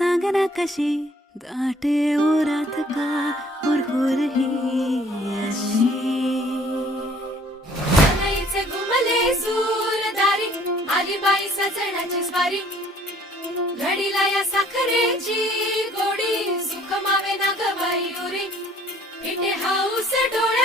सांगना कशी दाटे ओरात का हुरहुर ही अशी. सनईचे घुमले सूर दारी आली बाई सजणाची स्वारी. घडीला या साखरेची गोडी सुख मावे ना ग बाई उरी. इथे हाऊस डोळे